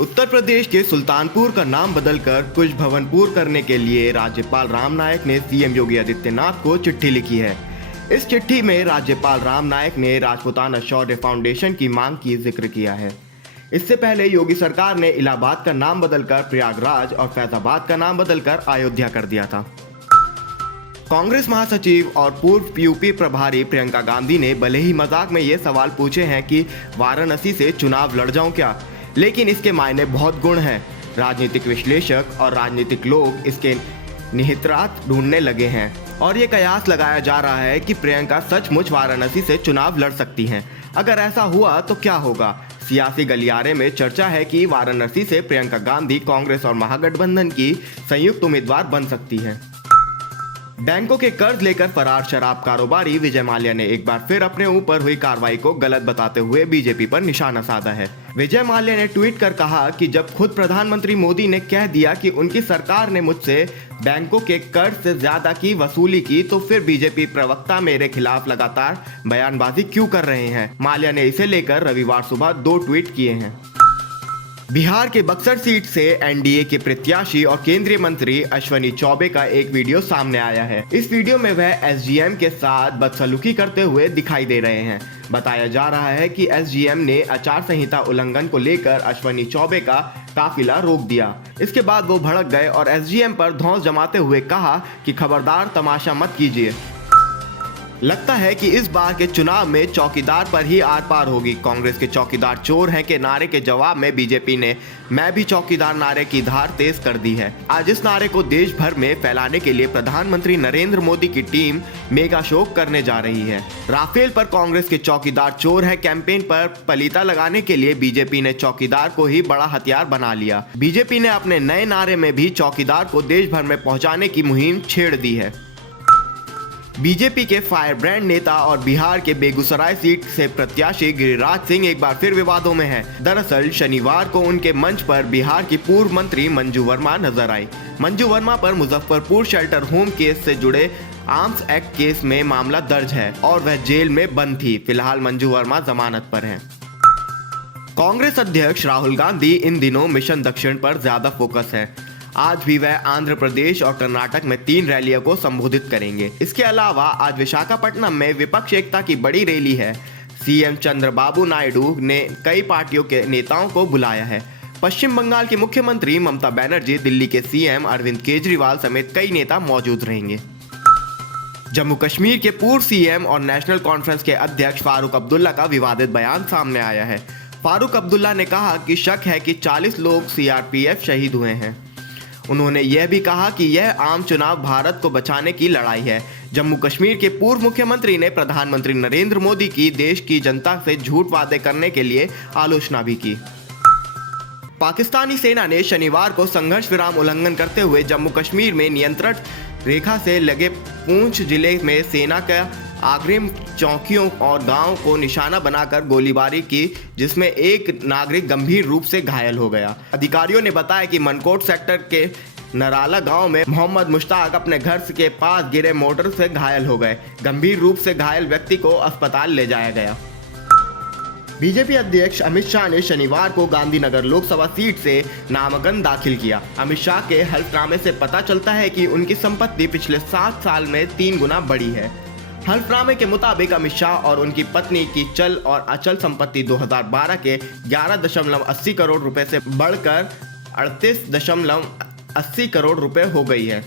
उत्तर प्रदेश के सुल्तानपुर का नाम बदलकर कुश भवनपुर करने के लिए राज्यपाल राम नाईक ने सीएम योगी आदित्यनाथ को चिट्ठी लिखी है। इस चिट्ठी में राज्यपाल राम नाईक ने राजपूताना शौर्य फाउंडेशन की मांग की जिक्र किया है। इससे पहले योगी सरकार ने इलाहाबाद का नाम बदलकर प्रयागराज और फैजाबाद का नाम बदलकर अयोध्या कर दिया था। कांग्रेस महासचिव और पूर्व यूपी प्रभारी प्रियंका गांधी ने भले ही मजाक में ये सवाल पूछे हैं कि वाराणसी से चुनाव लड़ जाऊं क्या, लेकिन इसके मायने बहुत गुण हैं। राजनीतिक विश्लेषक और राजनीतिक लोग इसके निहितार्थ ढूंढने लगे हैं और ये कयास लगाया जा रहा है कि प्रियंका सचमुच वाराणसी से चुनाव लड़ सकती हैं। अगर ऐसा हुआ तो क्या होगा? सियासी गलियारे में चर्चा है कि वाराणसी से प्रियंका गांधी कांग्रेस और महागठबंधन की संयुक्त उम्मीदवार बन सकती हैं। बैंकों के कर्ज लेकर फरार शराब कारोबारी विजय माल्या ने एक बार फिर अपने ऊपर हुई कार्रवाई को गलत बताते हुए बीजेपी पर निशाना साधा है। विजय माल्या ने ट्वीट कर कहा कि जब खुद प्रधानमंत्री मोदी ने कह दिया कि उनकी सरकार ने मुझसे बैंकों के कर्ज से ज्यादा की वसूली की, तो फिर बीजेपी प्रवक्ता मेरे खिलाफ लगातार बयानबाजी क्यों कर रहे हैं। माल्या ने इसे लेकर रविवार सुबह 2 ट्वीट किए हैं। बिहार के बक्सर सीट से एनडीए के प्रत्याशी और केंद्रीय मंत्री अश्विनी चौबे का एक वीडियो सामने आया है। इस वीडियो में वह एसडीएम के साथ बदसलूकी करते हुए दिखाई दे रहे हैं। बताया जा रहा है कि एसडीएम ने आचार संहिता उल्लंघन को लेकर अश्विनी चौबे का काफिला रोक दिया। इसके बाद वो भड़क गए और एसडीएम पर धौंस जमाते हुए कहा कि खबरदार तमाशा मत कीजिए। लगता है कि इस बार के चुनाव में चौकीदार पर ही आर पार होगी। कांग्रेस के चौकीदार चोर हैं के नारे के जवाब में बीजेपी ने मैं भी चौकीदार नारे की धार तेज कर दी है। आज इस नारे को देश भर में फैलाने के लिए प्रधानमंत्री नरेंद्र मोदी की टीम मेगा शो करने जा रही है। राफेल पर कांग्रेस के चौकीदार चोर है कैंपेन पर पलीता लगाने के लिए बीजेपी ने चौकीदार को ही बड़ा हथियार बना लिया। बीजेपी ने अपने नए नारे में भी चौकीदार को देश भर में पहुंचाने की मुहिम छेड़ दी है। बीजेपी के फायर ब्रांड नेता और बिहार के बेगूसराय सीट से प्रत्याशी गिरिराज सिंह एक बार फिर विवादों में हैं। दरअसल शनिवार को उनके मंच पर बिहार की पूर्व मंत्री मंजू वर्मा नजर आई। मंजू वर्मा पर मुजफ्फरपुर शेल्टर होम केस से जुड़े आर्म्स एक्ट केस में मामला दर्ज है और वह जेल में बंद थी। फिलहाल मंजू वर्मा जमानत पर हैं। कांग्रेस अध्यक्ष राहुल गांधी इन दिनों मिशन दक्षिण पर ज्यादा फोकस है। आज भी वह आंध्र प्रदेश और कर्नाटक में 3 रैलियों को संबोधित करेंगे। इसके अलावा आज विशाखापट्टनम में विपक्ष एकता की बड़ी रैली है। सीएम चंद्रबाबू नायडू ने कई पार्टियों के नेताओं को बुलाया है। पश्चिम बंगाल की मुख्यमंत्री ममता बनर्जी, दिल्ली के सीएम अरविंद केजरीवाल समेत कई नेता मौजूद रहेंगे। जम्मू कश्मीर के पूर्व सीएम और नेशनल कॉन्फ्रेंस के अध्यक्ष फारूक अब्दुल्ला का विवादित बयान सामने आया है। फारूक अब्दुल्ला ने कहा कि शक है कि 40 लोग सीआरपीएफ शहीद हुए हैं। उन्होंने यह भी कहा कि यह आम चुनाव भारत को बचाने की लड़ाई है। जम्मू कश्मीर के पूर्व मुख्यमंत्री ने प्रधानमंत्री नरेंद्र मोदी की देश की जनता से झूठ वादे करने के लिए आलोचना भी की। पाकिस्तानी सेना ने शनिवार को संघर्ष विराम उल्लंघन करते हुए जम्मू कश्मीर में नियंत्रण रेखा से लगे पूंछ जिले में सेना का अग्रिम चौकियों और गांव को निशाना बनाकर गोलीबारी की, जिसमें एक नागरिक गंभीर रूप से घायल हो गया। अधिकारियों ने बताया कि मनकोट सेक्टर के नराला गांव में मोहम्मद मुश्ताक अपने घर के पास गिरे मोटर से घायल हो गए। गंभीर रूप से घायल व्यक्ति को अस्पताल ले जाया गया। बीजेपी अध्यक्ष अमित शाह ने शनिवार को गांधीनगर लोकसभा सीट से नामांकन दाखिल किया। अमित शाह के हल्फनामे से पता चलता है कि उनकी संपत्ति पिछले 7 साल में 3 गुना बढ़ी है। हल्फनामे के मुताबिक अमित शाह और उनकी पत्नी की चल और अचल संपत्ति 2012 के 11.80 करोड़ रुपए से बढ़कर 38.80 करोड़ रुपए हो गई है।